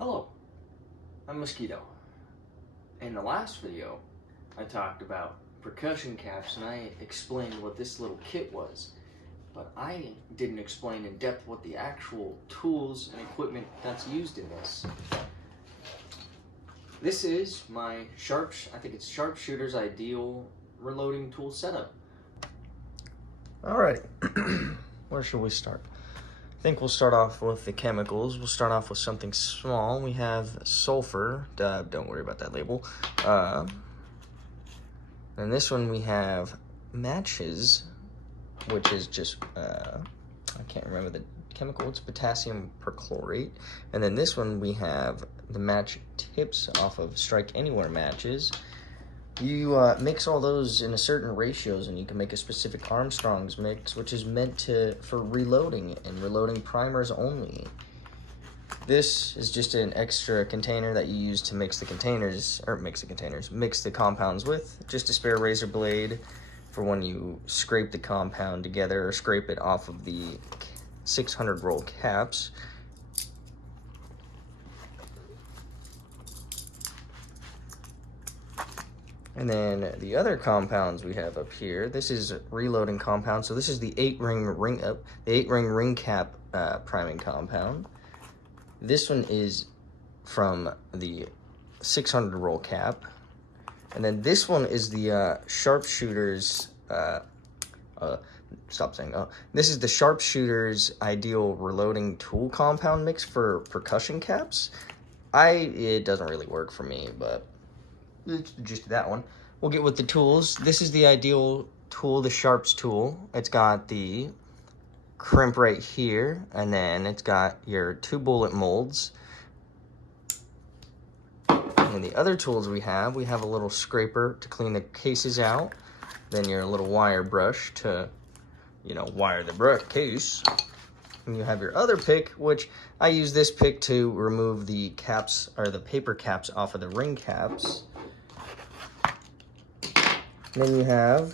Hello, I'm Mosquito. In the last video, I talked about percussion caps and I explained what this little kit was, but I didn't explain in depth what the actual tools and equipment that's used in this. This is my I think it's Sharpshooter's Ideal reloading tool setup. Alrighty, where should we start? I think we'll start off with the chemicals. We'll start off with something small. We have sulfur. Don't worry about that label. And this one we have matches, which is just, I can't remember the chemical. It's potassium perchlorate. And then this one we have the match tips off of Strike Anywhere matches. You mix all those in a certain ratios and you can make a specific Armstrong's mix, which is meant for reloading and reloading primers only. This is just an extra container that you use to mix the compounds with. Just a spare razor blade for when you scrape the compound together or scrape it off of the 600 roll caps. And then the other compounds we have up here, this is reloading compound. So this is the 8-ring ring cap priming compound. This one is from the 600 roll cap. And then this one is the Sharpshooter's, this is the Sharpshooter's Ideal reloading tool compound mix for percussion caps. It doesn't really work for me, but it's just that one. We'll get with the tools. This is the Ideal tool, the Sharps tool. It's got the crimp right here, and then it's got your 2 bullet molds. And the other tools we have a little scraper to clean the cases out. Then your little wire brush to, wire the case. And you have your other pick, which I use this pick to remove the caps, or the paper caps off of the ring caps. Then you have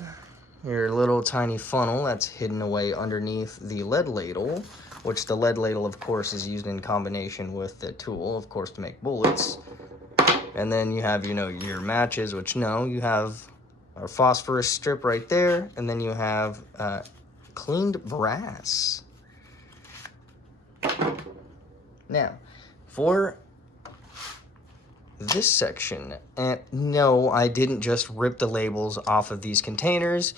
your little tiny funnel that's hidden away underneath the lead ladle, which the lead ladle, of course, is used in combination with the tool, of course, to make bullets. And then you have, your matches, which you have our phosphorus strip right there, and then you have cleaned brass. Now, for this section, and no, I didn't just rip the labels off of these containers.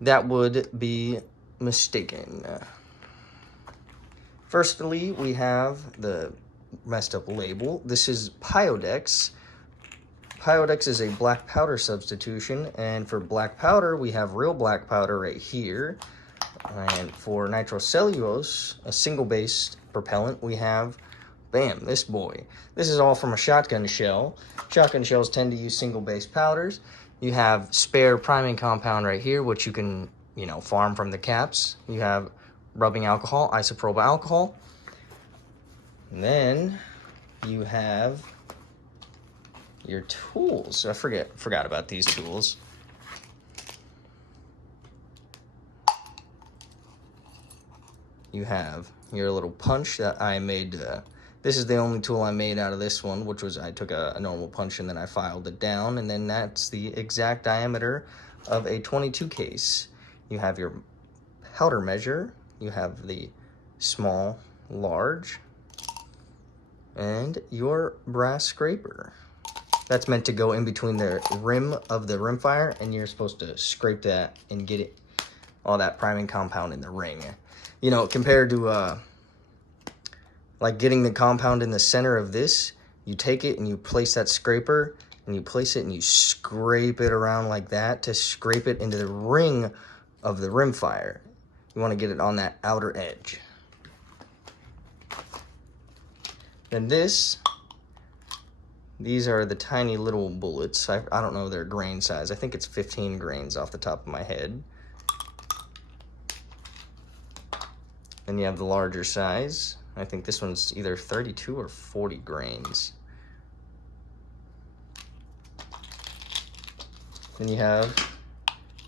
That would be mistaken. Firstly, we have the messed up label. This is Pyodex. Pyodex is a black powder substitution, and for black powder, we have real black powder right here. And for nitrocellulose, a single-based propellant, we have this boy. This is all from a shotgun shell. Shotgun shells tend to use single-base powders. You have spare priming compound right here, which you can, farm from the caps. You have rubbing alcohol, isopropyl alcohol. And then you have your tools. I forgot about these tools. You have your little punch that I made. This is the only tool I made out of this one, which was I took a normal punch and then I filed it down, and then that's the exact diameter of a 22 case. You have your powder measure, you have the small, large, and your brass scraper. That's meant to go in between the rim of the rimfire, and you're supposed to scrape that and get all that priming compound in the ring. Compared to like getting the compound in the center of this, you take it and you place that scraper and you place it and you scrape it around like that to scrape it into the ring of the rimfire. You want to get it on that outer edge. Then these are the tiny little bullets. I don't know their grain size. I think it's 15 grains off the top of my head. Then you have the larger size. I think this one's either 32 or 40 grains. Then you have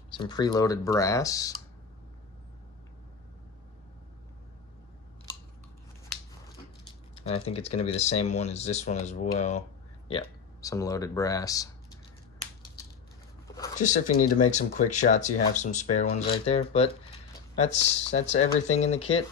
some preloaded brass. And I think it's gonna be the same one as this one as well. Yep, some loaded brass. Just if you need to make some quick shots, you have some spare ones right there. But that's everything in the kit.